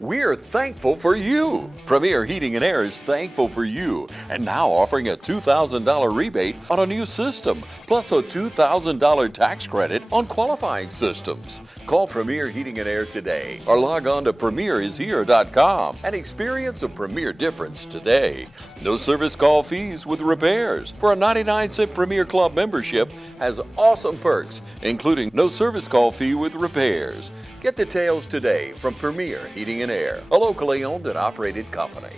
We're thankful for you. Premier Heating and Air is thankful for you and now offering a $2,000 rebate on a new system, plus a $2,000 tax credit on qualifying systems. Call Premier Heating and Air today or log on to premierishere.com and experience a Premier difference today. No service call fees with repairs. For a 99-cent Premier Club membership has awesome perks, including no service call fee with repairs. Get details today from Premier Heating and Air, a locally owned and operated company.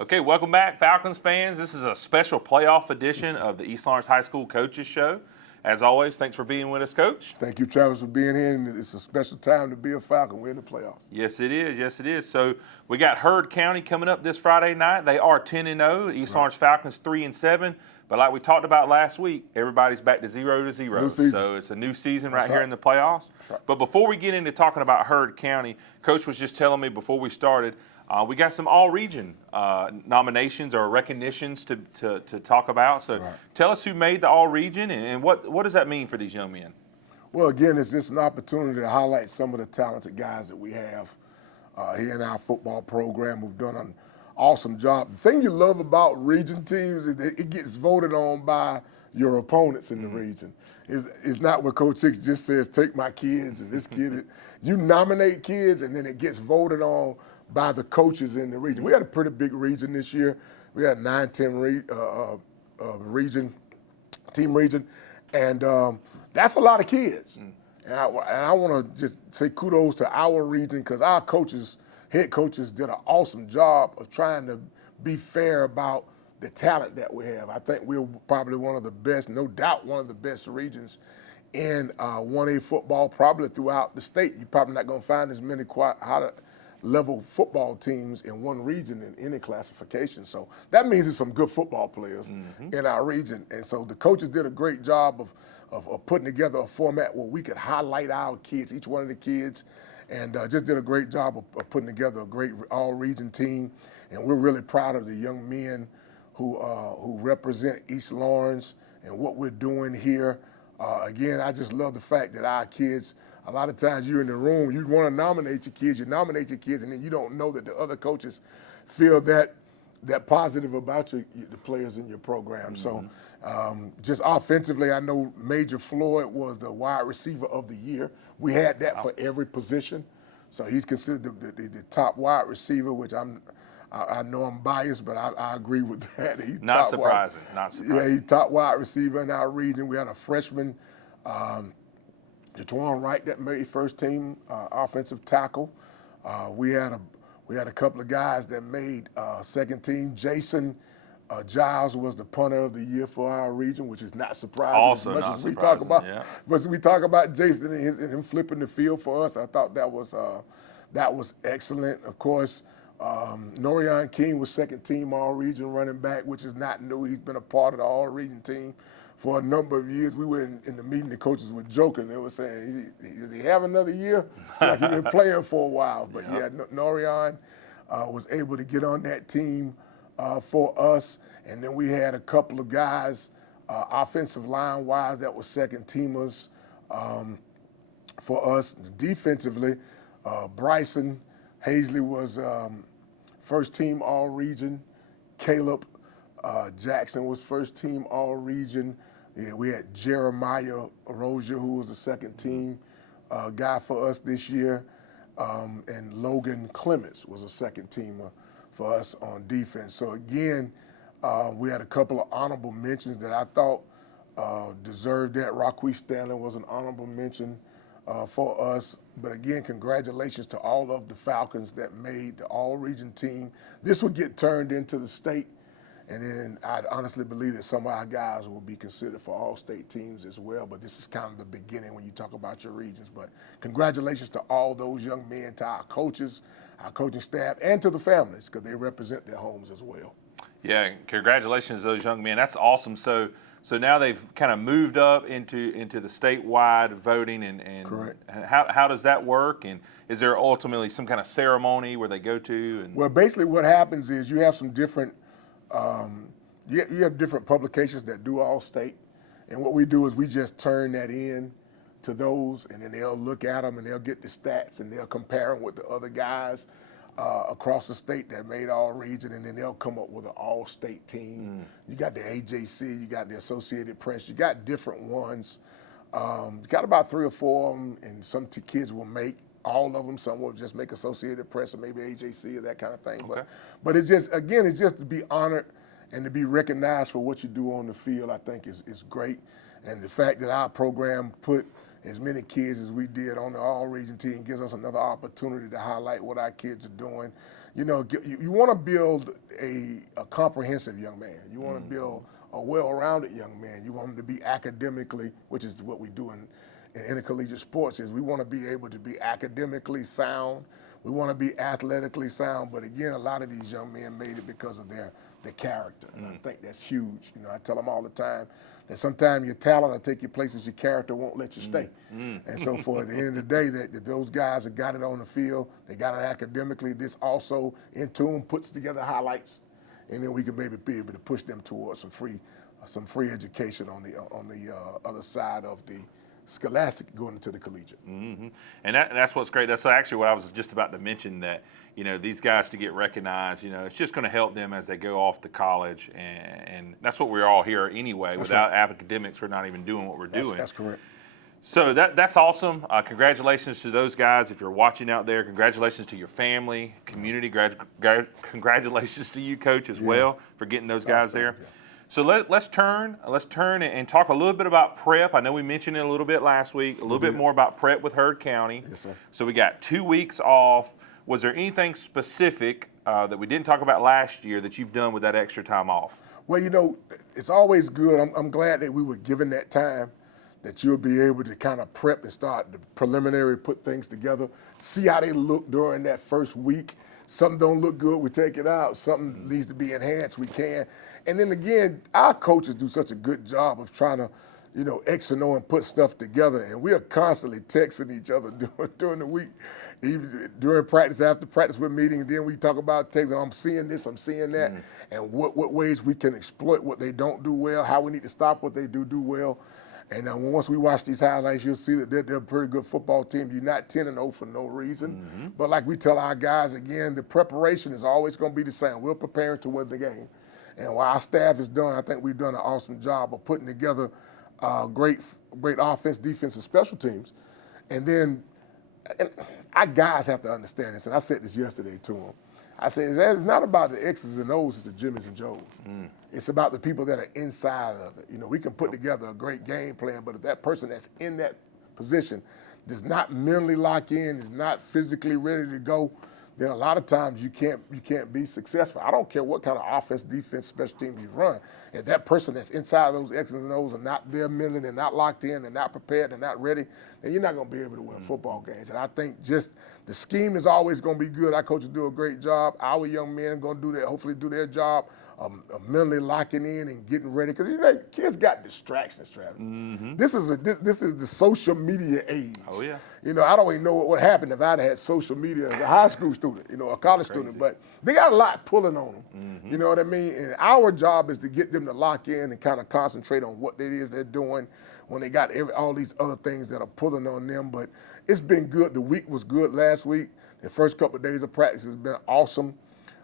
Okay, welcome back, Falcons fans. This is a special playoff edition of the East Lawrence High School Coaches Show. As always, thanks for being with us, Coach. Thank you, Travis, for being here. And it's a special time to be a Falcon. We're in the playoffs. Yes, it is. Yes, it is. So we got Heard County coming up this Friday night. They are 10-0. East Lawrence Falcons 3-7. But like we talked about last week, everybody's back to 0-0. New season. So it's a new season That's right here right. in the playoffs. That's right. But before we get into talking about Heard County, Coach was just telling me before we started, we got some all-region nominations or recognitions to talk about. So tell us who made the all-region and what does that mean for these young men? Well, again, it's just an opportunity to highlight some of the talented guys that we have here in our football program who've done an awesome job. The thing you love about region teams is that it gets voted on by your opponents in the region. It's not what Coach Hicks just says, take my kids and this kid. You nominate kids and then it gets voted on by the coaches in the region. We had a pretty big region this year. We had 9-10 team region, and that's a lot of kids. And I want to just say kudos to our region because our coaches, head coaches, did an awesome job of trying to be fair about the talent that we have. I think we're probably one of the best, no doubt one of the best regions in 1A football, probably throughout the state. You're probably not going to find as many level football teams in one region in any classification. So that means there's some good football players in our region. And so the coaches did a great job of putting together a format where we could highlight our kids, each one of the kids, and just did a great job of putting together a great all-region team. And we're really proud of the young men who represent East Lawrence and what we're doing here. Again, I just love the fact that our kids, a lot of times you're in the room, you want to nominate your kids, and then you don't know that the other coaches feel that positive about the players in your program. So just offensively, I know Major Floyd was the wide receiver of the year. We had that for every position. So he's considered the top wide receiver, which I know I'm biased, but I agree with that. He's Not surprising. Yeah, he's top wide receiver in our region. We had a freshman, Jatwan Wright, that made first team offensive tackle. We had a couple of guys that made second team. Jason Giles was the punter of the year for our region, which is not surprising. Also as much not as we surprising, talk about, yeah. but we talk about Jason and him flipping the field for us. I thought that was excellent. Of course, Norian King was second team all-region running back, which is not new. He's been a part of the all-region team for a number of years. We were in the meeting, the coaches were joking. They were saying, does he have another year? It's like he's been playing for a while. But yeah, Norian was able to get on that team for us. And then we had a couple of guys, offensive line-wise, that were second teamers for us. Defensively, Bryson Hazley was first team all-region. Caleb Jackson was first team all-region. Yeah, we had Jeremiah Rozier, who was the second team guy for us this year. And Logan Clements was a second teamer for us on defense. So again, we had a couple of honorable mentions that I thought deserved that. Raquise Stanley was an honorable mention for us. But again, congratulations to all of the Falcons that made the all-region team. This will get turned into the state, and then I honestly believe that some of our guys will be considered for all-state teams as well. But this is kind of the beginning when you talk about your regions. But congratulations to all those young men, to our coaches, our coaching staff, and to the families, because they represent their homes as well. Yeah, congratulations to those young men. That's awesome. So now they've kind of moved up into the statewide voting, and Correct. How does that work? And is there ultimately some kind of ceremony where they go to? And Well, basically what happens is you have some different, you have different publications that do all state. And what we do is we just turn that in to those, and then they'll look at them and they'll get the stats and they'll compare them with the other guys across the state that made all region, and then they'll come up with an all-state team. You got the AJC, you got the Associated Press, you got different ones. You got about 3 or 4 of them, and some kids will make all of them. Some will just make Associated Press or maybe AJC or that kind of thing. Okay. But it's just, again, it's just to be honored and to be recognized for what you do on the field, I think is great. And the fact that our program put as many kids as we did on the all-region team gives us another opportunity to highlight what our kids are doing. You know, you want to build a comprehensive young man. You want to build a well-rounded young man. You want him to be academically, which is what we do in intercollegiate sports, is we want to be able to be academically sound. We want to be athletically sound. But again, a lot of these young men made it because of their character. And I think that's huge. You know, I tell them all the time that sometimes your talent will take you places your character won't let you stay. And so at the end of the day, that those guys have got it on the field, they got it academically. This also, in tune, puts together highlights, and then we can maybe be able to push them towards some free education on the other side of the scholastic going into the collegiate. And that's what's great. That's actually what I was just about to mention, that, you know, these guys to get recognized, you know, it's just going to help them as they go off to college, and that's what we're all here anyway. Without academics, we're not even doing what we're doing. That's correct. So that's awesome. Congratulations to those guys. If you're watching out there, congratulations to your family, community. Congratulations to you, Coach, as well, for getting those guys there. Yeah. So let's turn and talk a little bit about prep. I know we mentioned it a little bit last week, a little bit more about prep with Heard County. Yes, sir. So we got 2 weeks off. Was there anything specific that we didn't talk about last year that you've done with that extra time off? Well, you know, it's always good. I'm glad that we were given that time, that you'll be able to kind of prep and start the preliminary, put things together, see how they look during that first week. Something don't look good, we take it out. Something needs to be enhanced, we can. And then again, our coaches do such a good job of trying to, you know, X and O and put stuff together. And we are constantly texting each other during the week, even during practice, after practice we're meeting, and then we talk about texting, I'm seeing this, I'm seeing that, and what ways we can exploit what they don't do well, how we need to stop what they do well. And once we watch these highlights, you'll see that they're a pretty good football team. You're not 10-0 for no reason. But like we tell our guys, again, the preparation is always going to be the same. We're preparing to win the game. And what our staff has done, I think we've done an awesome job of putting together great offense, defense, and special teams. And then our guys have to understand this, and I said this yesterday to them. I said, it's not about the X's and O's, it's the Jimmys and Joes. It's about the people that are inside of it. You know, we can put together a great game plan, but if that person that's in that position does not mentally lock in, is not physically ready to go, then a lot of times you can't be successful. I don't care what kind of offense, defense, special teams you run. If that person that's inside those X's and O's are not there mentally, they're not locked in, they're not prepared, they're not ready, then you're not going to be able to win football games. And I think just the scheme is always going to be good. Our coaches do a great job. Our young men are going to do that, hopefully do their job of mentally locking in and getting ready. Because, you know, kids got distractions, Travis. This is the social media age. Oh, yeah. You know, I don't even know what would happen if I'd had social media as a high school student, you know, a college student. But they got a lot pulling on them. You know what I mean? And our job is to get them to lock in and kind of concentrate on what it is they're doing when they got all these other things that are pulling on them. But it's been good. The week was good last week. The first couple of days of practice has been awesome.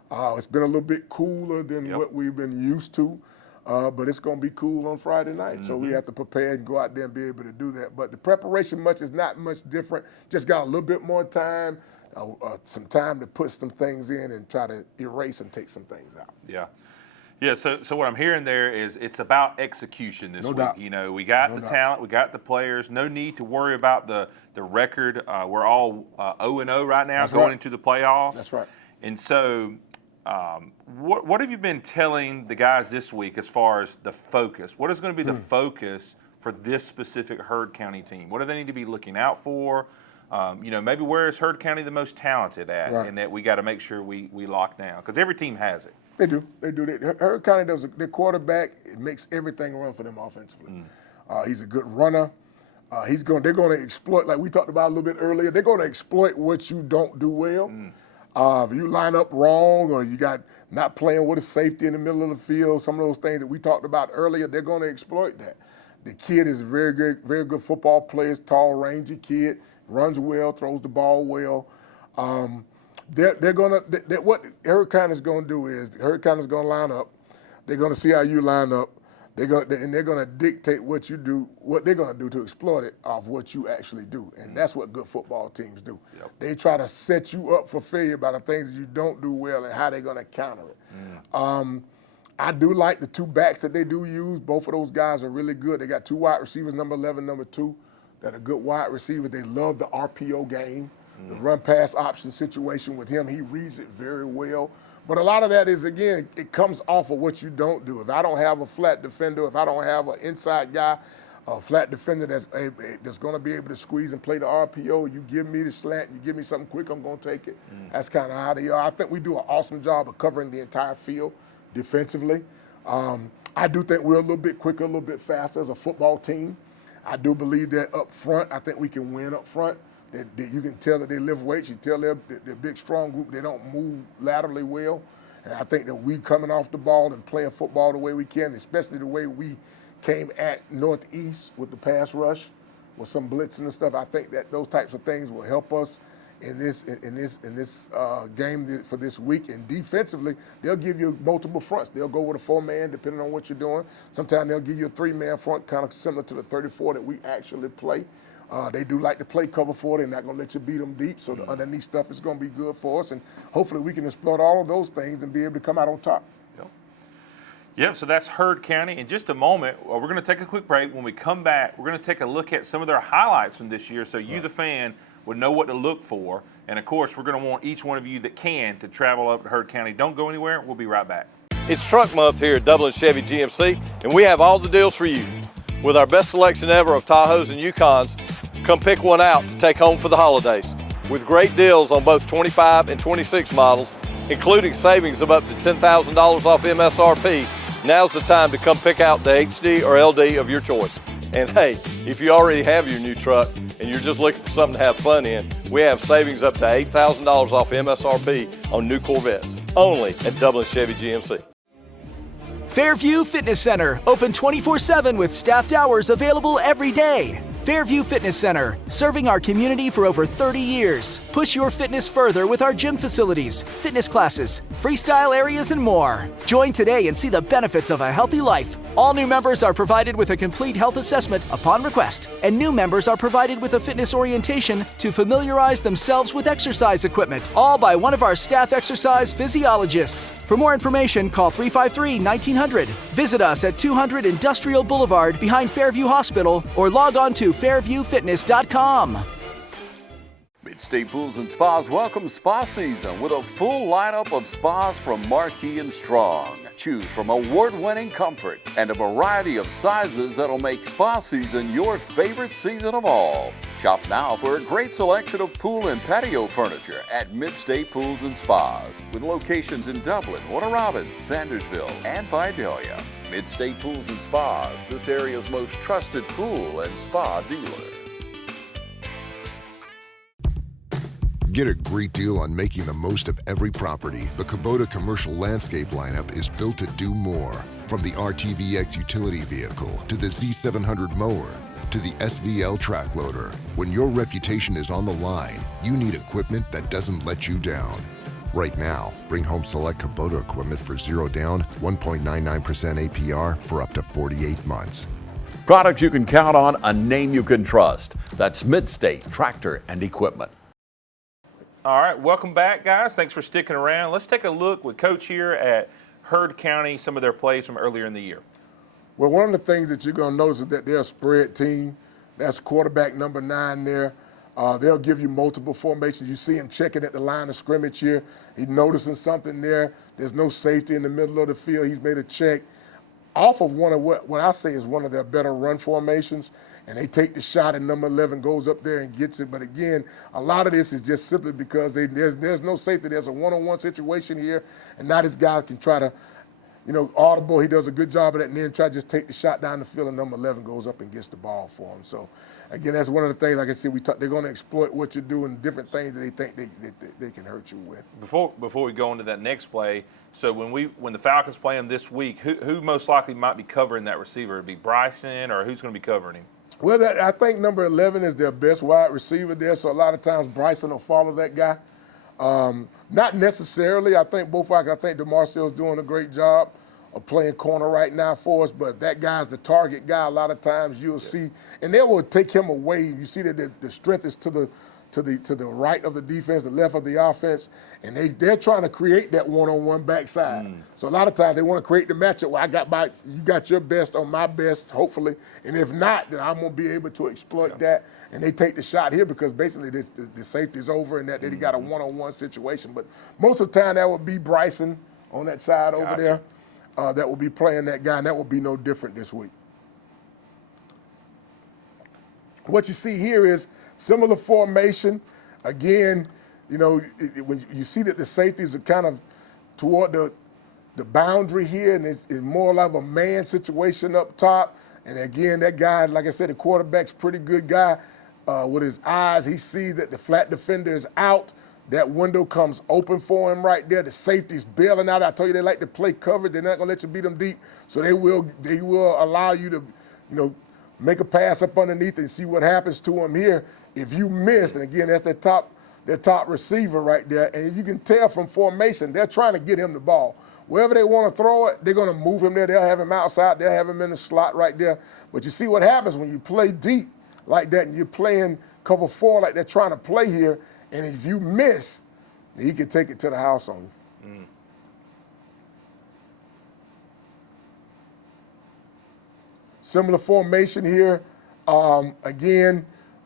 It's been a little bit cooler than what we've been used to, but it's going to be cool on Friday night. So we have to prepare and go out there and be able to do that. But the preparation is not much different. Just got a little bit more time, some time to put some things in and try to erase and take some things out. Yeah. Yeah, so what I'm hearing there is it's about execution this No week. doubt. You know, we got the talent, we got the players. No need to worry about the record. We're all 0-0 right now going into the playoffs. That's right. And so, what have you been telling the guys this week as far as the focus? What is going to be the focus for this specific Heard County team? What do they need to be looking out for? You know, maybe where is Heard County the most talented at, and that we got to make sure we lock down, because every team has it. They do. Heard County does. Their quarterback, it makes everything run for them offensively. He's a good runner. They're going to exploit, like we talked about a little bit earlier. They're going to exploit what you don't do well. If you line up wrong, or you got not playing with a safety in the middle of the field, some of those things that we talked about earlier, they're going to exploit that. The kid is a very good football player. Tall, rangy kid, runs well, throws the ball well. What Heard County is going to do is Heard County is going to line up. They're going to see how you line up. They're going to dictate what you do, what they're going to do to exploit it off what you actually do, and that's what good football teams do. Yep. They try to set you up for failure by the things that you don't do well and how they're going to counter it. I do like the two backs that they do use. Both of those guys are really good. They got two wide receivers, number 11, number 2, that are good wide receivers. They love the RPO game. The run-pass option situation with him, he reads it very well. But a lot of that is, again, it comes off of what you don't do. If I don't have a flat defender, if I don't have an inside guy, a flat defender that's going to be able to squeeze and play the RPO, you give me the slant, you give me something quick, I'm going to take it. That's kind of how they are. I think we do an awesome job of covering the entire field defensively. I do think we're a little bit quicker, a little bit faster as a football team. I do believe that up front, I think we can win up front. That you can tell that they lift weights. You tell they're a big, strong group. They don't move laterally well. And I think that we coming off the ball and playing football the way we can, especially the way we came at Northeast with the pass rush, with some blitzing and stuff. I think that those types of things will help us in this game for this week. And defensively, they'll give you multiple fronts. They'll go with a 4-man, depending on what you're doing. Sometimes they'll give you a 3-man front, kind of similar to the 34 that we actually play. They do like to play cover 4. They're not going to let you beat them deep, so the underneath stuff is going to be good for us, and hopefully we can exploit all of those things and be able to come out on top. Yep, so that's Heard County. In just a moment, we're going to take a quick break. When we come back, we're going to take a look at some of their highlights from this year so you, the fan, would know what to look for. And, of course, we're going to want each one of you that can to travel up to Heard County. Don't go anywhere. We'll be right back. It's Truck Month here at Dublin Chevy GMC, and we have all the deals for you. With our best selection ever of Tahoes and Yukons, come pick one out to take home for the holidays. With great deals on both 25 and 26 models, including savings of up to $10,000 off MSRP, now's the time to come pick out the HD or LD of your choice. And hey, if you already have your new truck and you're just looking for something to have fun in, we have savings up to $8,000 off MSRP on new Corvettes, only at Dublin Chevy GMC. Fairview Fitness Center, open 24/7 with staffed hours available every day. Fairview Fitness Center, serving our community for over 30 years. Push your fitness further with our gym facilities, fitness classes, freestyle areas, and more. Join today and see the benefits of a healthy life. All new members are provided with a complete health assessment upon request, and new members are provided with a fitness orientation to familiarize themselves with exercise equipment, all by one of our staff exercise physiologists. For more information, call 353-1900. Visit us at 200 Industrial Boulevard behind Fairview Hospital, or log on to fairviewfitness.com. Mid-State Pools and Spas welcomes spa season with a full lineup of spas from Marquee and Strong. Choose from award-winning comfort and a variety of sizes that'll make spa season your favorite season of all. Shop now for a great selection of pool and patio furniture at Mid-State Pools and Spas, with locations in Dublin, Warner Robins, Sandersville, and Vidalia. Mid-State Pools and Spas, this area's most trusted pool and spa dealer. Get a great deal on making the most of every property. The Kubota commercial landscape lineup is built to do more. From the RTVX utility vehicle to the Z700 mower to the SVL track loader. When your reputation is on the line, you need equipment that doesn't let you down. Right now, bring home select Kubota equipment for 0 down, 1.99% APR for up to 48 months. Products you can count on, a name you can trust. That's Mid-State Tractor and Equipment. All right, welcome back, guys. Thanks for sticking around. Let's take a look with Coach here at Heard County, some of their plays from earlier in the year? Well, one of the things that you're going to notice is that they're a spread team. That's quarterback number 9 there. They'll give you multiple formations. You see him checking at the line of scrimmage here. He's noticing something there. There's no safety in the middle of the field. He's made a check off of one of what I say is one of their better run formations, and they take the shot, and number 11 goes up there and gets it. But again, a lot of this is just simply because there's no safety. There's a one-on-one situation here, and now this guy can try to, audible. He does a good job of that, and then try to just take the shot down the field, and number 11 goes up and gets the ball for him. So, again, that's one of the things, like I said, they're going to exploit what you do and different things that they think they can hurt you with. Before we go into that next play, so when the Falcons play him this week, who most likely might be covering that receiver? It'd be Bryson, or who's going to be covering him? Well, I think number 11 is their best wide receiver there, so a lot of times Bryson will follow that guy. Not necessarily. I think DeMarcio's doing a great job of playing corner right now for us, but that guy's the target guy. A lot of times you'll see, and they will take him away. You see that the strength is to the right of the defense, the left of the offense, and they're trying to create that one-on-one backside. So a lot of times they want to create the matchup where you got your best on my best, hopefully, and if not, then I'm going to be able to exploit that. And they take the shot here because basically the safety is over and that he got a one-on-one situation. But most of the time that would be Bryson on that side over there. That will be playing that guy, and that will be no different this week. What you see here is similar formation. Again, when you see that the safeties are kind of toward the boundary here, and it's more like a man situation up top. And again, that guy, like I said, the quarterback's pretty good guy. With his eyes, he sees that the flat defender is out. That window comes open for him right there. The safety's bailing out. I told you they like to play coverage. They're not going to let you beat them deep. So they will allow you to, make a pass up underneath and see what happens to him here. If you miss, and again, that's their top receiver right there. And you can tell from formation, they're trying to get him the ball. Wherever they want to throw it, they're going to move him there. They'll have him outside. They'll have him in the slot right there. But you see what happens when you play deep like that and you're playing cover 4 like they're trying to play here. And if you miss, he can take it to the house on you. Similar formation here. Again,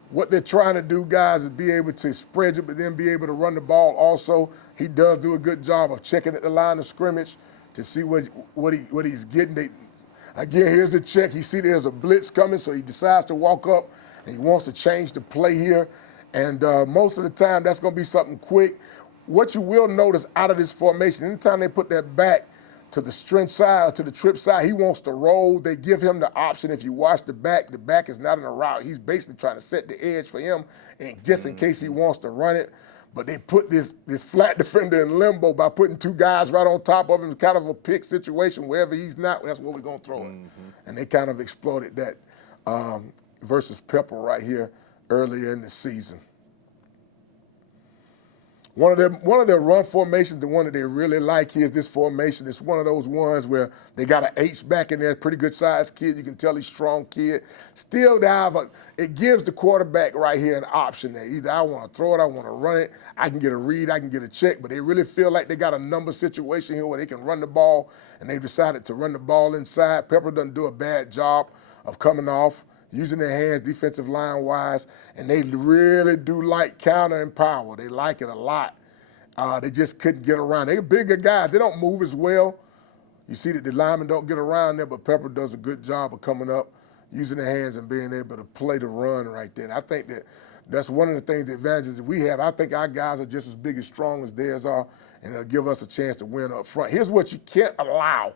what they're trying to do, guys, is be able to spread it, but then be able to run the ball also. He does do a good job of checking at the line of scrimmage to see what he's getting. Again, here's the check. He see there's a blitz coming, so he decides to walk up, and he wants to change the play here. And most of the time, that's going to be something quick. What you will notice out of this formation, anytime they put that back to the strength side or to the trip side, he wants to roll. They give him the option. If you watch the back is not in a route. He's basically trying to set the edge for him, and just in case he wants to run it. But they put this flat defender in limbo by putting 2 guys right on top of him, kind of a pick situation. Wherever he's not, that's where we're going to throw it. And they kind of exploited that versus Pepper right here earlier in the season. One of their run formations, the one that they really like here is this formation. It's one of those ones where they got an H back in there, pretty good sized kid. You can tell he's a strong kid. Still, it gives the quarterback right here an option there. Either I want to throw it, I want to run it, I can get a read, I can get a check. But they really feel like they got a number situation here where they can run the ball, and they've decided to run the ball inside. Pepper doesn't do a bad job of coming off, using their hands defensive line-wise, and they really do like counter and power. They like it a lot. They just couldn't get around. They're bigger guys. They don't move as well. You see that the linemen don't get around there, but Pepper does a good job of coming up, using their hands and being able to play the run right there. And I think that's one of the things, the advantages that we have. I think our guys are just as big and strong as theirs are, and it'll give us a chance to win up front. Here's what you can't allow.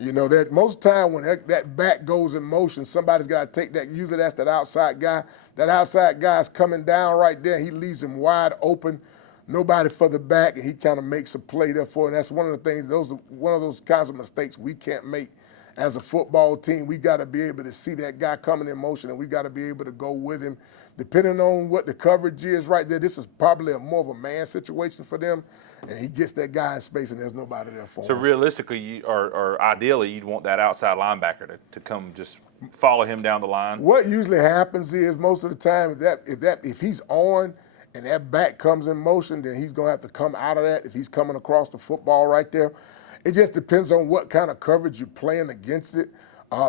That most of the time when that back goes in motion, somebody's got to take that. Usually that's that outside guy. That outside guy is coming down right there. He leaves him wide open. Nobody for the back, and he kind of makes a play there for him. And that's one of the things, one of those kinds of mistakes we can't make as a football team. We got to be able to see that guy coming in motion, and we got to be able to go with him. Depending on what the coverage is right there, this is probably more of a man situation for them, and he gets that guy in space, and there's nobody there for him. So realistically, or ideally, you'd want that outside linebacker to come just follow him down the line. What usually happens is most of the time, if he's on and that back comes in motion, then he's going to have to come out of that if he's coming across the football right there. It just depends on what kind of coverage you're playing against it.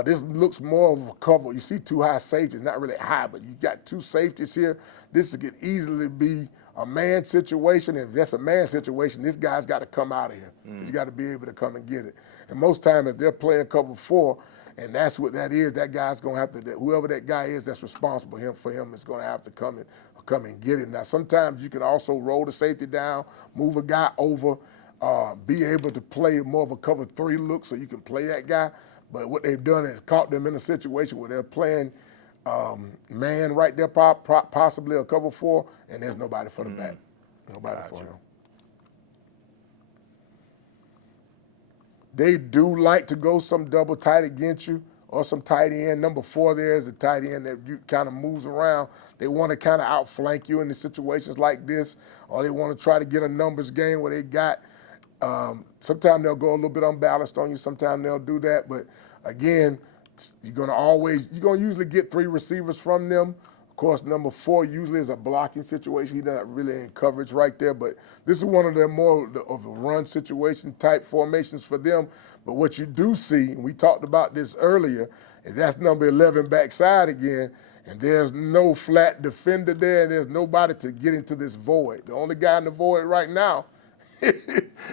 This looks more of a cover. You see two high safeties, not really high, but you got two safeties here. This could easily be a man situation. If that's a man situation, this guy's got to come out of here. He's got to be able to come and get it. And most times, if they're playing cover 4, and that's what that is, that guy's going to have to, whoever that guy is that's responsible for him is going to have to come and get it. Now, sometimes you can also roll the safety down, move a guy over, be able to play more of a cover 3 look so you can play that guy. But what they've done is caught them in a situation where they're playing man right there, possibly a cover 4, and there's nobody for the back. Nobody for him. They do like to go some double tight against you or some tight end. Number 4 there is a tight end that kind of moves around. They want to kind of outflank you in the situations like this, or they want to try to get a numbers game where they got sometimes they'll go a little bit unbalanced on you. Sometimes they'll do that. But, again, you're going to usually get 3 receivers from them. Of course, number 4 usually is a blocking situation. He's not really in coverage right there. But this is one of the more of a run situation type formations for them. But what you do see, and we talked about this earlier, is that's number 11 backside again. And there's no flat defender there, and there's nobody to get into this void. The only guy in the void right now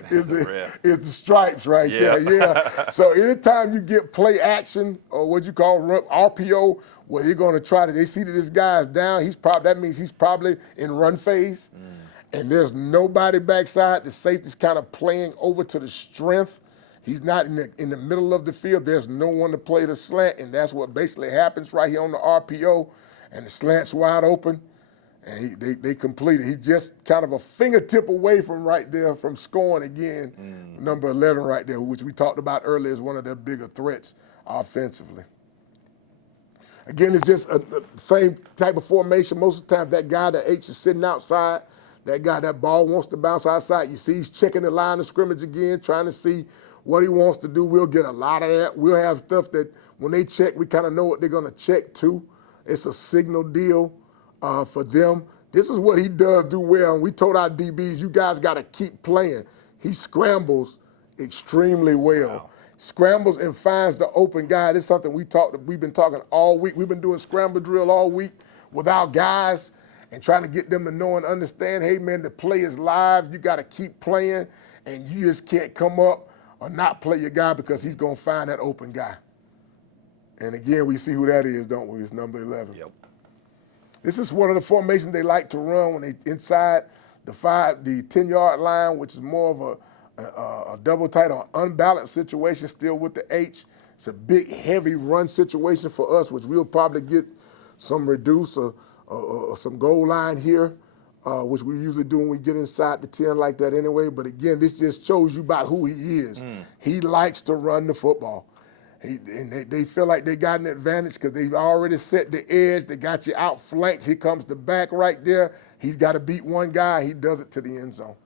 is the stripes right there. Yeah. So anytime you get play action or what you call RPO, where you're going to try to, they see that this guy is down, that means he's probably in run phase, and there's nobody backside. The safety's kind of playing over to the strength. He's not in the middle of the field. There's no one to play the slant, and that's what basically happens right here on the RPO, and the slant's wide open. And they complete it. He's just kind of a fingertip away from right there from scoring again. Number 11 right there, which we talked about earlier, is one of their bigger threats offensively. Again, it's just the same type of formation. Most of the time, that guy, the H, is sitting outside. That guy, that ball wants to bounce outside. You see he's checking the line of scrimmage again, trying to see what he wants to do. We'll get a lot of that. We'll have stuff that when they check, we kind of know what they're going to check to. It's a signal deal. For them, this is what he does do well. And we told our DBs, you guys got to keep playing. He scrambles extremely well. Wow. Scrambles and finds the open guy. This is something we've been talking all week. We've been doing scramble drill all week with our guys and trying to get them to know and understand, hey, man, the play is live. You got to keep playing, and you just can't come up or not play your guy because he's going to find that open guy. And, again, we see who that is, don't we? It's number 11. Yep. This is one of the formations they like to run when they inside the 10-yard line, which is more of a double tight or unbalanced situation still with the H. It's a big, heavy run situation for us, which we'll probably get some reduce or some goal line here, which we usually do when we get inside the 10 like that anyway. But, again, this just shows you about who he is. He likes to run the football. They feel like they got an advantage because they've already set the edge. They got you outflanked. Here comes the back right there. He's got to beat one guy. He does it to the end zone.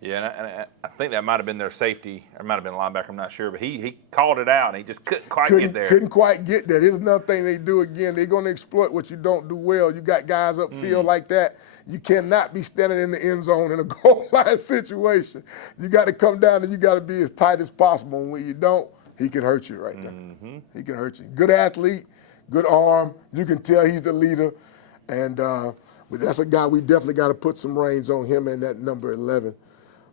Yeah, and I think that might have been their safety. Or it might have been a linebacker. I'm not sure. But he called it out, and he just couldn't quite get there. Couldn't quite get there. Here's another thing they do again. They're going to exploit what you don't do well. You got guys upfield like that. You cannot be standing in the end zone in a goal line situation. You got to come down, and you got to be as tight as possible. And when you don't, he can hurt you right there. He can hurt you. Good athlete, good arm. You can tell he's the leader. And but that's a guy we definitely got to put some reins on him and that number 11.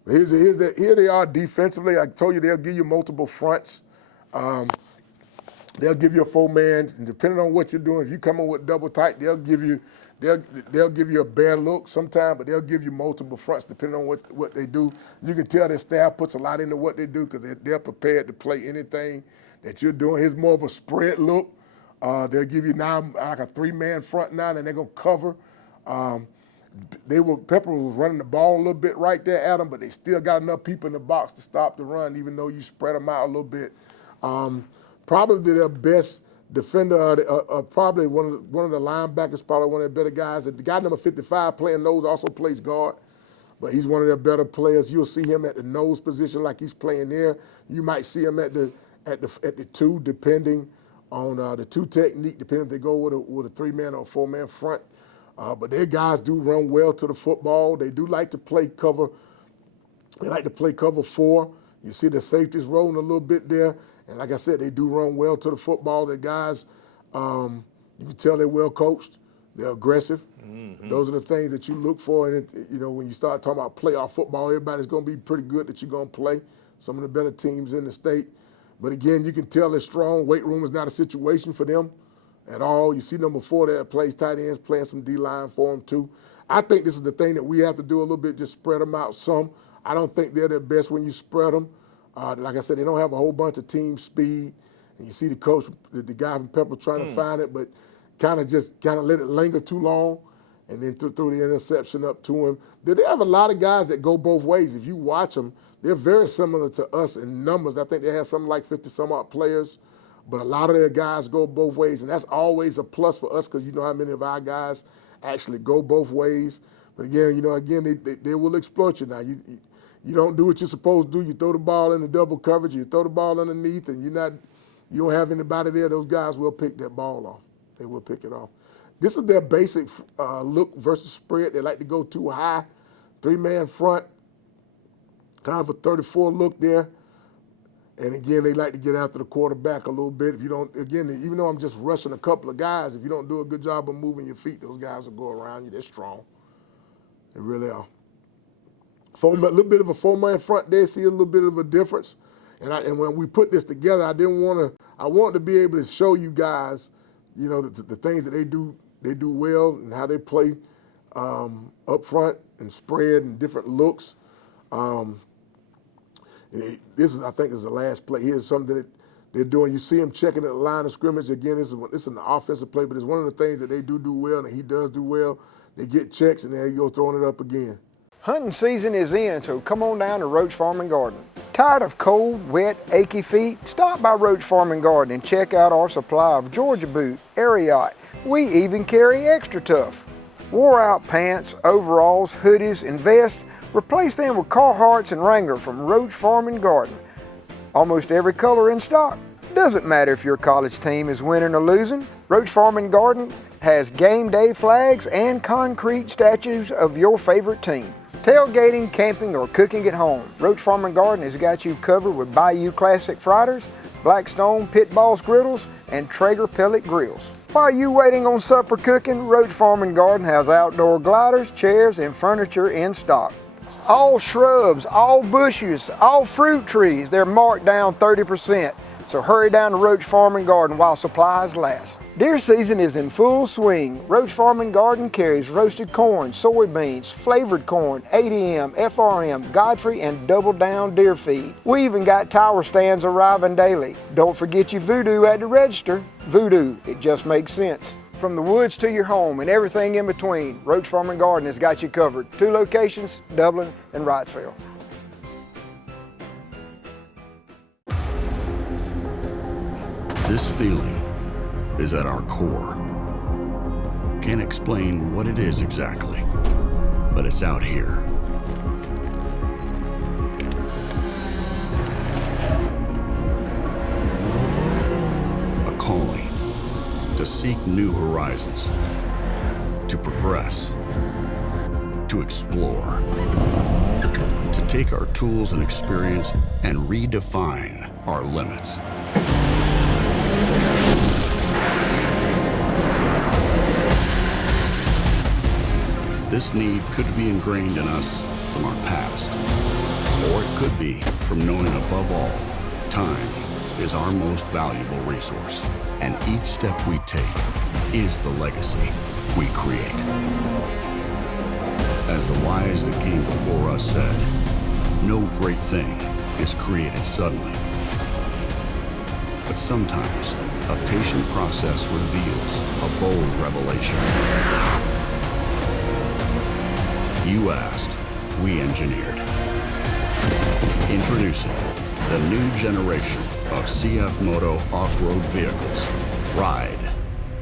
But here they are defensively. I told you they'll give you multiple fronts. They'll give you a 4-man. And depending on what you're doing, if you come in with double tight, they'll give you a bare look sometimes, but they'll give you multiple fronts depending on what they do. You can tell their staff puts a lot into what they do because they're prepared to play anything that you're doing. Here's more of a spread look. They'll give you now like a 3-man front now, and they're going to cover. Pepper was running the ball a little bit right there at them, but they still got enough people in the box to stop the run, even though you spread them out a little bit. Probably their best defender, probably one of the linebackers, probably one of their better guys. The guy number 55 playing nose also plays guard, but he's one of their better players. You'll see him at the nose position like he's playing there. You might see him at the 2, depending on the 2 technique, depending if they go with a 3-man or a 4-man front. But their guys do run well to the football. They do like to play cover. They like to play cover 4. You see the safeties rolling a little bit there. And like I said, they do run well to the football. The guys, you can tell they're well coached. They're aggressive. Mm-hmm. Those are the things that you look for. And, when you start talking about playoff football, everybody's going to be pretty good that you're going to play. Some of the better teams in the state. But again, you can tell they're strong. Weight room is not a situation for them at all. You see number 4 there plays tight ends, playing some D-line for them too. I think this is the thing that we have to do a little bit, just spread them out some. I don't think they're their best when you spread them. Like I said, they don't have a whole bunch of team speed. And you see the coach, the guy from Pepper trying to find it, but kind of let it linger too long and then threw the interception up to him. They have a lot of guys that go both ways. If you watch them, they're very similar to us in numbers. I think they have something like 50-some-odd players, but a lot of their guys go both ways, and that's always a plus for us because you know how many of our guys actually go both ways. But again, they will exploit you now. You don't do what you're supposed to do. You throw the ball in the double coverage, you throw the ball underneath, and you don't have anybody there. Those guys will pick that ball off. They will pick it off. This is their basic look versus spread. They like to go too high, 3-man front, kind of a 34 look there. And again, they like to get after the quarterback a little bit. If you don't, again, even though I'm just rushing a couple of guys, if you don't do a good job of moving your feet, those guys will go around you. They're strong. They really are. A little bit of a 4-man front there, see a little bit of a difference. And when we put this together, I wanted to be able to show you guys, the things that they do well and how they play up front and spread and different looks. This is, I think, is the last play. Here's something that they're doing. You see him checking at the line of scrimmage. Again, this is an offensive play, but it's one of the things that they do well and he does do well. They get checks, and there you go, throwing it up again. Hunting season is in, so come on down to Roach Farm and Garden. Tired of cold, wet, achy feet? Stop by Roach Farm and Garden and check out our supply of Georgia Boot, Ariat. We even carry Extra Tough. Wore out pants, overalls, hoodies, and vests, replace them with Carhartts and Wrangler from Roach Farm and Garden. Almost every color in stock. Doesn't matter if your college team is winning or losing. Roach Farm and Garden has game day flags and concrete statues of your favorite team. Tailgating, camping, or cooking at home, Roach Farm and Garden has got you covered with Bayou Classic Fritters, Blackstone Pit Boss Griddles, and Traeger Pellet Grills. While you waiting on supper cooking, Roach Farm and Garden has outdoor gliders, chairs, and furniture in stock. All shrubs, all bushes, all fruit trees, they're marked down 30%. So hurry down to Roach Farm and Garden while supplies last. Deer season is in full swing. Roach Farm and Garden carries roasted corn, soybeans, flavored corn, ADM, FRM, Godfrey, and Double Down deer feed. We even got tower stands arriving daily. Don't forget your voodoo at the register. Voodoo, it just makes sense. From the woods to your home and everything in between, Roach Farm and Garden has got you covered. 2 locations, Dublin and Wrightsville. This feeling is at our core. Can't explain what it is exactly, but it's out here. A calling to seek new horizons, to progress, to explore, to take our tools and experience and redefine our limits. This need could be ingrained in us from our past, or it could be from knowing above all, time is our most valuable resource, and each step we take is the legacy we create. As the wise that came before us said, no great thing is created suddenly. But sometimes a patient process reveals a bold revelation. You asked, we engineered. Introducing the new generation of CF Moto off-road vehicles. Ride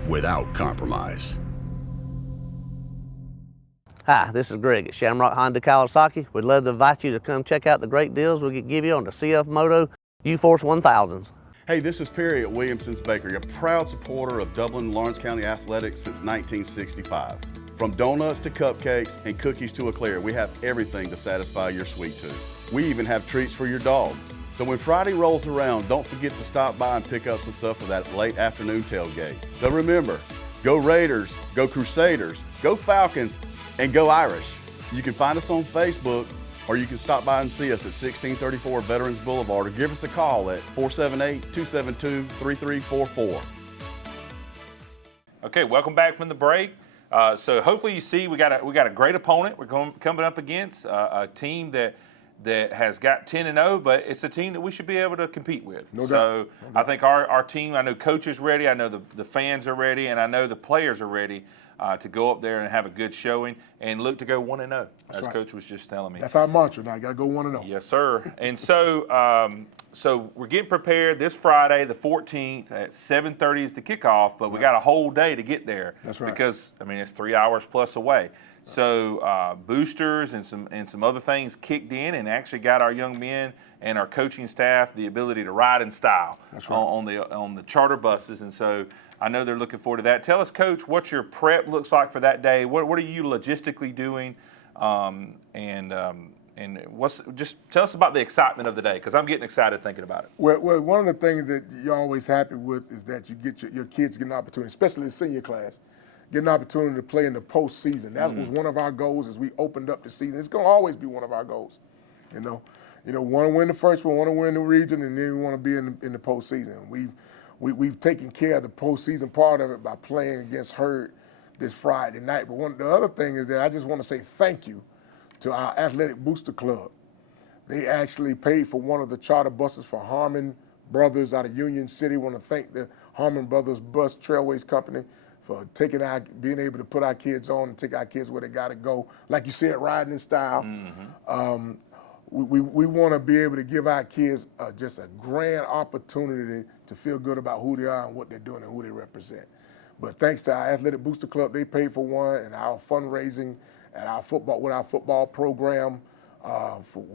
without compromise. Hi, this is Greg at Shamrock Honda Kawasaki. We'd love to invite you to come check out the great deals we could give you on the CF Moto U-Force 1000s. Hey, this is Perry at Williamson's Bakery, a proud supporter of Dublin and Lawrence County athletics since 1965. From donuts to cupcakes and cookies to eclair, we have everything to satisfy your sweet tooth. We even have treats for your dogs. So when Friday rolls around, don't forget to stop by and pick up some stuff for that late afternoon tailgate. So remember, go Raiders, go Crusaders, go Falcons, and go Irish. You can find us on Facebook, or you can stop by and see us at 1634 Veterans Boulevard, or give us a call at 478-272-3344. Okay, welcome back from the break. So hopefully you see we got a great opponent we're coming up against, a team that has got 10-0, but it's a team that we should be able to compete with. No doubt. So I think our team, I know coach is ready, I know the fans are ready, and I know the players are ready to go up there and have a good showing and look to go 1-0, as right. Coach was just telling me. That's our mantra now. You got to go 1-0. Yes, sir. And so so we're getting prepared this Friday, the 14th, at 7:30 is the kickoff, but we got a whole day to get there. That's right. Because, I mean, it's 3 hours plus away. So boosters and some other things kicked in and actually got our young men and our coaching staff the ability to ride in style. That's right. on the charter buses. And so I know they're looking forward to that. Tell us, Coach, what your prep looks like for that day. What are you logistically doing? And just tell us about the excitement of the day, because I'm getting excited thinking about it. Well, one of the things that you're always happy with is that you get your kids get an opportunity, especially the senior class, get an opportunity to play in the postseason. That was one of our goals as we opened up the season. It's going to always be one of our goals. You want to win the first one, want to win the region, and then we want to be in the postseason. We've taken care of the postseason part of it by playing against Hurd this Friday night. But the other thing is that I just want to say thank you to our Athletic Booster Club. They actually paid for one of the charter buses for Harmon Brothers out of Union City. Want to thank the Harmon Brothers Bus Trailways Company for being able to put our kids on and take our kids where they got to go. Like you said, riding in style. Mm-hmm. We want to be able to give our kids just a grand opportunity to feel good about who they are and what they're doing and who they represent. But thanks to our Athletic Booster Club, they paid for one, and our fundraising at our football program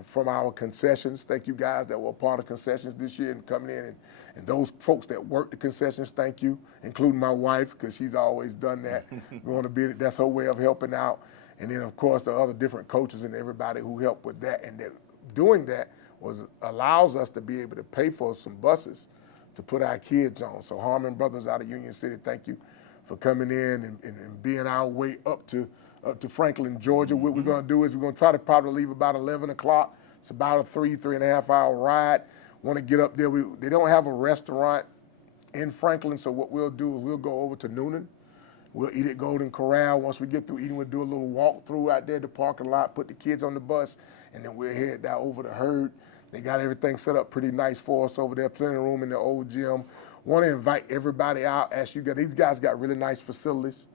from our concessions. Thank you guys that were part of concessions this year and coming in, and those folks that work the concessions, thank you, including my wife, because she's always done that. That's her way of helping out. And then, of course, the other different coaches and everybody who helped with that. And that doing that allows us to be able to pay for some buses to put our kids on. So Harmon Brothers out of Union City, thank you for coming in and being our way up to Franklin, Georgia. What we're going to do is we're going to try to probably leave about 11 o'clock. It's about a 3.5 hour ride. Want to get up there. They don't have a restaurant in Franklin, so what we'll do is we'll go over to Noonan. We'll eat at Golden Corral. Once we get through eating, we'll do a little walk through out there at the parking lot, put the kids on the bus, and then we'll head down over to Hurd. They got everything set up pretty nice for us over there, plenty of room in the old gym. Want to invite everybody out, these guys got really nice facilities.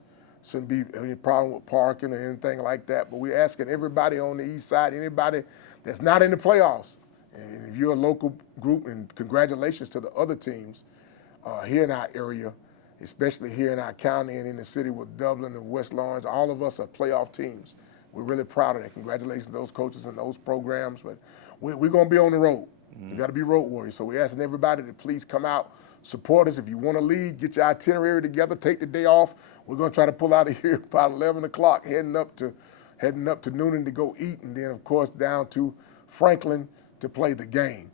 Shouldn't be any problem with parking or anything like that, but we're asking everybody on the east side, anybody that's not in the playoffs, and if you're a local group, and congratulations to the other teams here in our area, especially here in our county and in the city with Dublin and West Lawrence. All of us are playoff teams. We're really proud of that. Congratulations to those coaches and those programs, but we're going to be on the road. We got to be road warriors, so we're asking everybody to please come out, support us. If you want to leave, get your itinerary together, take the day off. We're going to try to pull out of here about 11 o'clock, heading up to Noonan to go eat, and then, of course, down to Franklin to play the game.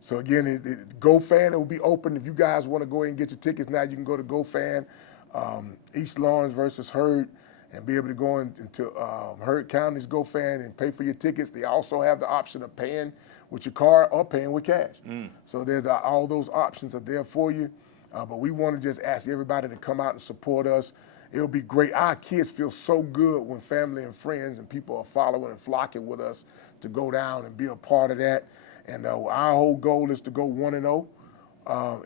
So, again, GoFan, it will be open. If you guys want to go ahead and get your tickets now, you can go to GoFan, East Lawrence versus Hurd, and be able to go into Hurd County's GoFan and pay for your tickets. They also have the option of paying with your card or paying with cash. So all those options are there for you. But we want to just ask everybody to come out and support us. It'll be great. Our kids feel so good when family and friends and people are following and flocking with us to go down and be a part of that. And our whole goal is to go 1-0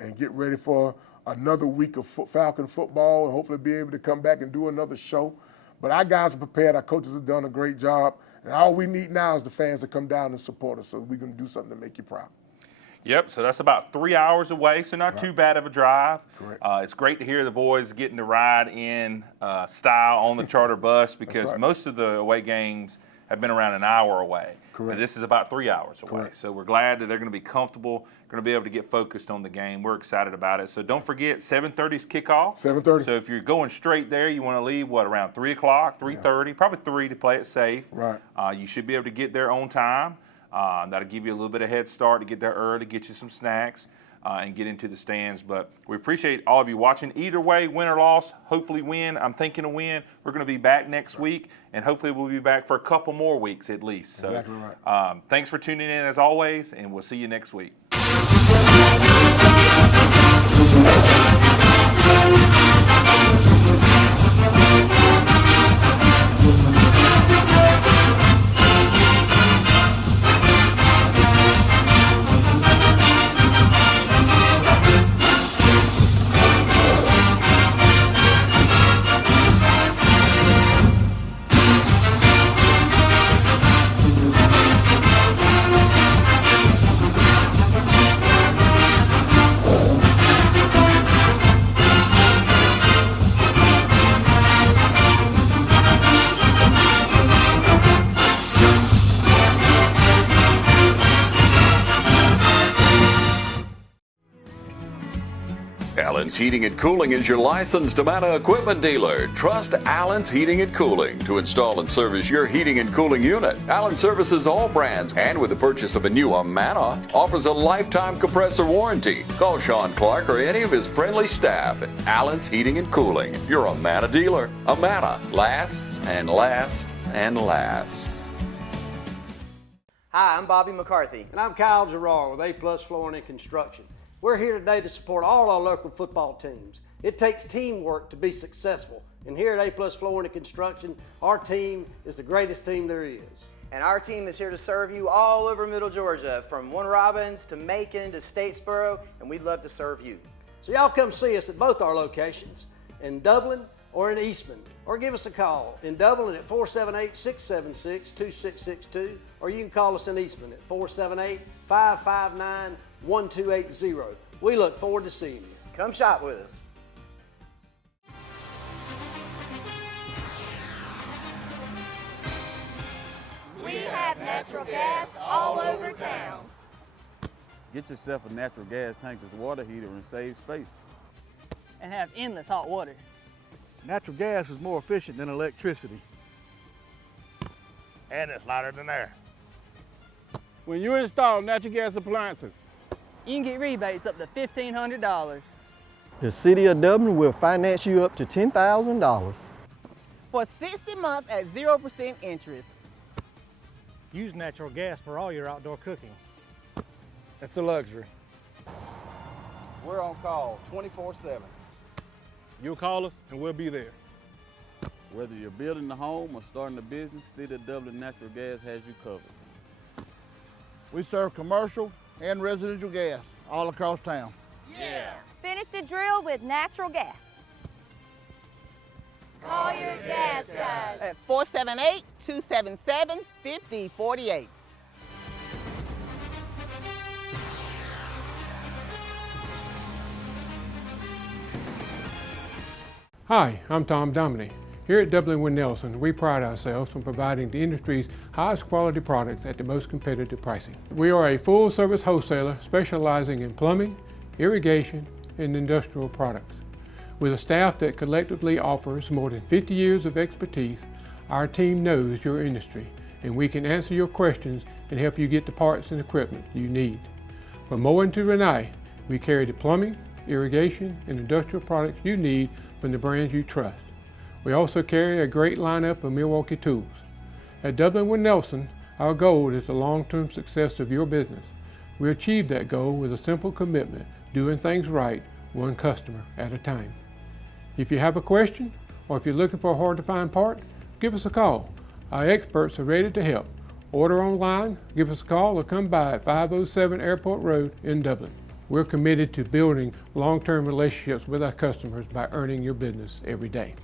and get ready for another week of Falcon football and hopefully be able to come back and do another show. But our guys are prepared. Our coaches have done a great job. And all we need now is the fans to come down and support us, so we're going to do something to make you proud. Yep, so that's about 3 hours away, so not too bad of a drive. Correct. It's great to hear the boys getting to ride in style on the charter bus, because most of the away games have been around an hour away. Correct. And this is about 3 hours away. Correct. So we're glad that they're going to be comfortable, going to be able to get focused on the game. We're excited about it. So don't forget, 7:30 is kickoff. 7:30. So if you're going straight there, you want to leave, around 3 o'clock, 3:30, probably 3 to play it safe. Right. You should be able to get there on time. That'll give you a little bit of head start to get there early, get you some snacks, and get into the stands. But we appreciate all of you watching. Either way, win or loss, hopefully win. I'm thinking a win. We're going to be back next week, and hopefully we'll be back for a couple more weeks at least. So, Exactly right. Thanks for tuning in as always, and we'll see you next week. Allen's Heating and Cooling is your licensed Amana equipment dealer. Trust Allen's Heating and Cooling to install and service your heating and cooling unit. Allen services all brands, and with the purchase of a new Amana, offers a lifetime compressor warranty. Call Sean Clark or any of his friendly staff at Allen's Heating and Cooling, your Amana dealer. Amana lasts and lasts and lasts. Hi, I'm Bobby McCarthy. And I'm Kyle Gerard with A+ Flooring and Construction. We're here today to support all our local football teams. It takes teamwork to be successful. And here at A+ Flooring and Construction, our team is the greatest team there is. And our team is here to serve you all over Middle Georgia, from Warner Robins to Macon to Statesboro, and we'd love to serve you. So y'all come see us at both our locations, in Dublin or in Eastman, or give us a call. In Dublin at 478-676-2662, or you can call us in Eastman at 478-559-1280. We look forward to seeing you. Come shop with us. We have natural gas all over town. Get yourself a natural gas tankless water heater and save space. And have endless hot water. Natural gas is more efficient than electricity. And it's lighter than air. When you install natural gas appliances, you can get rebates up to $1,500. The City of Dublin will finance you up to $10,000. For 60 months at 0% interest. Use natural gas for all your outdoor cooking. It's a luxury. We're on call 24/7. You'll call us and we'll be there. Whether you're building a home or starting a business, City of Dublin Natural Gas has you covered. We serve commercial and residential gas all across town. Yeah! Finish the drill with natural gas. Call your gas guys at 478-277-5048. Hi, I'm Tom Dominy. Here at Dublin Wind Nelson, we pride ourselves on providing the industry's highest quality products at the most competitive pricing. We are a full-service wholesaler specializing in plumbing, irrigation, and industrial products. With a staff that collectively offers more than 50 years of expertise, our team knows your industry, and we can answer your questions and help you get the parts and equipment you need. From mowing to Renee, we carry the plumbing, irrigation, and industrial products you need from the brands you trust. We also carry a great lineup of Milwaukee tools. At Dublin Wind Nelson, our goal is the long-term success of your business. We achieve that goal with a simple commitment, doing things right, one customer at a time. If you have a question, or if you're looking for a hard-to-find part, give us a call. Our experts are ready to help. Order online, give us a call, or come by at 507 Airport Road in Dublin. We're committed to building long-term relationships with our customers by earning your business every day.